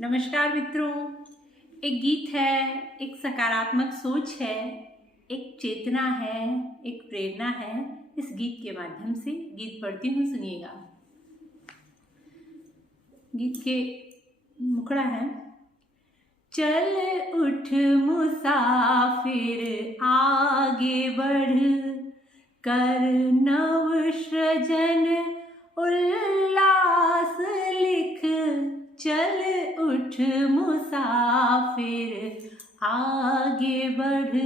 नमस्कार मित्रों। एक गीत है, एक सकारात्मक सोच है, एक चेतना है, एक प्रेरणा है। इस गीत के माध्यम से गीत पढ़ती हूँ, सुनिएगा। गीत के मुखड़ा है, चल उठ मुसाफिर आगे बढ़, कर नव सृजन उल्लास लिख। चल उठ मुसाफिर आगे बढ़,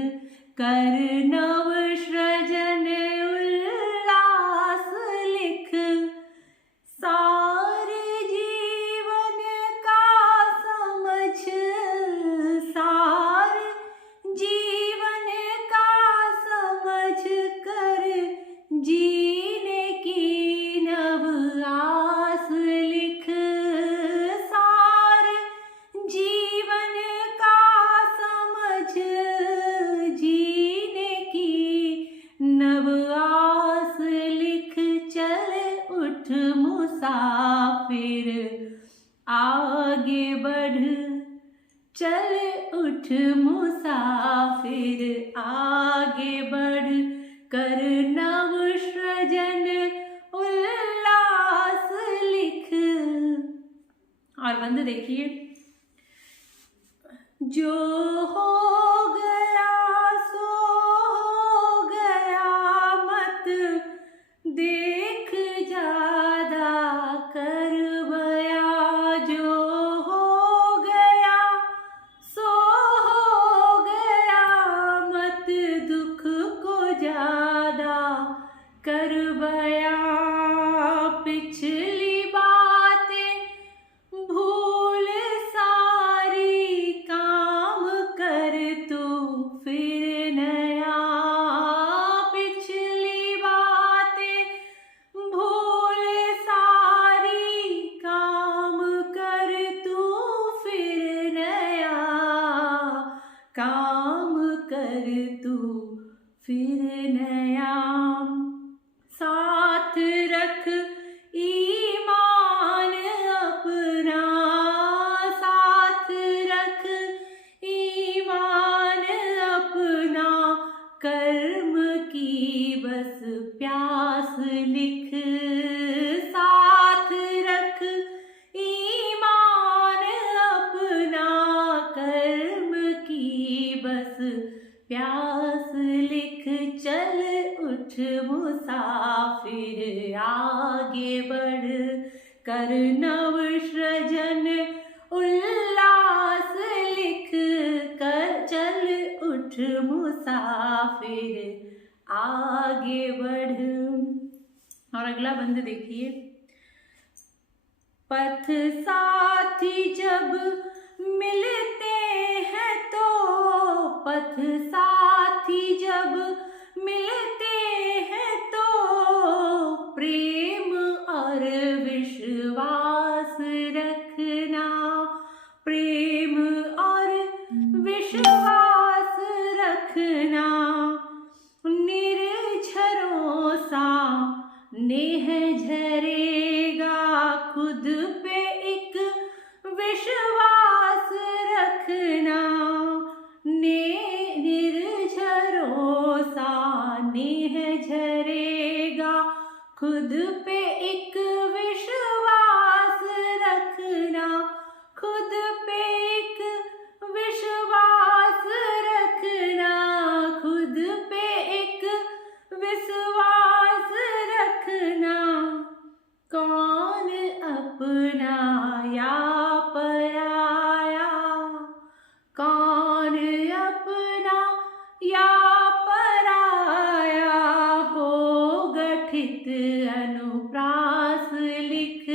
कर नव सृजन उल्लास लिख। सारे जीवन का समझ, सारे जीवन का समझ कर, जीने की नव आस लिख। सारे जीवन का समझ, जीने की नव आस लिख। चल उठ मुसाफिर आगे बढ़, चल उठ मुसाफिर आगे बढ़, कर नव सृजन उल्लास लिख। और बंद देखिए, जो हो गया सो हो गया, मत देख ज्यादा कर बया। जो हो गया सो हो गया, मत दुख को ज्यादा कर बया। पिछली बातें भूल सारी, काम कर तू फिर नया। पिछली बातें भूल सारी, काम कर तू फिर नया। काम कर तू फिर नया। साथ रख ईमान अपना, साथ रख ईमान अपना। कर्म की बस प्यास लिख। साथ रख ईमान अपना, कर्म की बस प्यास लिख। चल उठ मुसाफिर आगे बढ़, कर नव सृजन उल्लास लिख। कर चल उठ मुसाफिर आगे बढ़। और अगला बंद देखिए, पथ साथी जब मिलते हैं तो, पथ साथी जब मिलते हैं तो, प्रेम और विश्वास रखना। प्रेम और विश्वास रखना। निर्झरों सा नेह झरेगा, खुद पे एक विश्वास रखना। निर्झरों सा नेह झरेगा, खुद पे एक विश्वास रखना। खुद पे एक विश्वास रखना। खुद पे एक विश्वास रखना। कौन अपना या पराया, कौन अपना या पराया, हो गठित अनुप्रास लिख।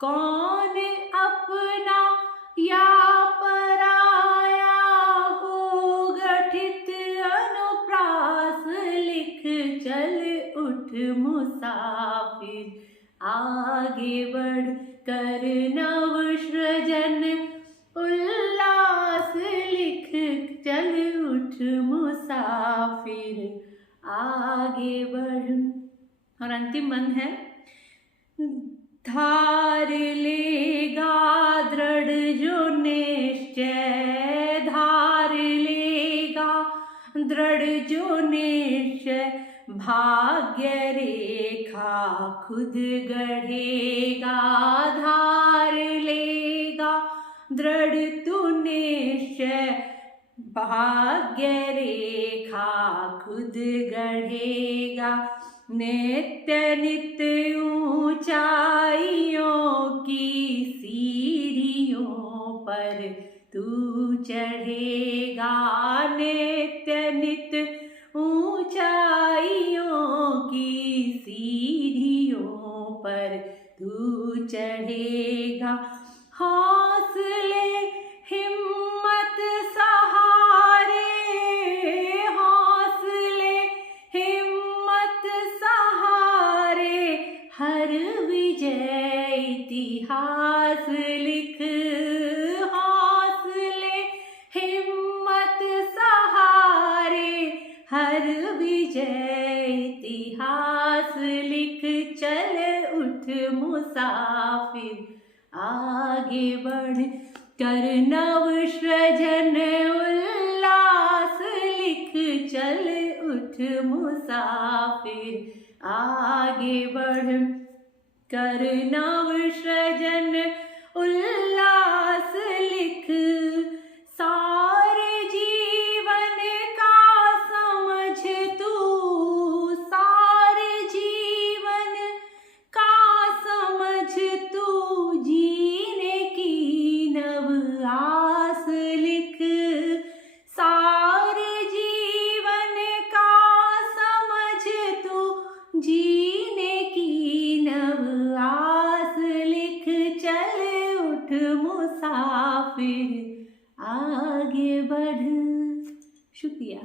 कौन अपना या पराया, हो गठित अनुप्रास लिख। चल उठ मुसाफिर आगे बढ़, कर नव सृजन उल्लास लिख। चल उठ मुसाफिर आगे बढ़। और अंतिम बंद है, धार लेगा दृढ़ दृढ़ जो निश्चय भाग्य रेखा खुद गढ़ेगा धार लेगा। दृढ़ तू निश्चय भाग्य रेखा खुद गढ़ेगा। नित्य नित्य ऊंचाइयों की सीढ़ियों पर तू चढ़ेगा। नित्य नित्य ऊंचाइयों की सीढ़ियों पर तू चढ़ेगा। हौसले हिम्मत सहारे, हौसले हिम्मत सहारे, हर विजय इतिहास लिख। हौसले हिम्मत सहारे, हर विजय इतिहास लिख। चल उठ मुसाफिर आगे बढ़ कर नव सृजन उल्लास लिख। चल उठ मुसाफिर आगे बढ़ कर नव सृजन उल्लास लिख। सारे जीवन का समझ तू, सारे जीवन का समझ तू, जीने की नव आस लिख। सारे जीवन का समझ तू, जीने की नव आस लिख। चल उठ मुसाफिर आगे बढ़। शुक्रिया।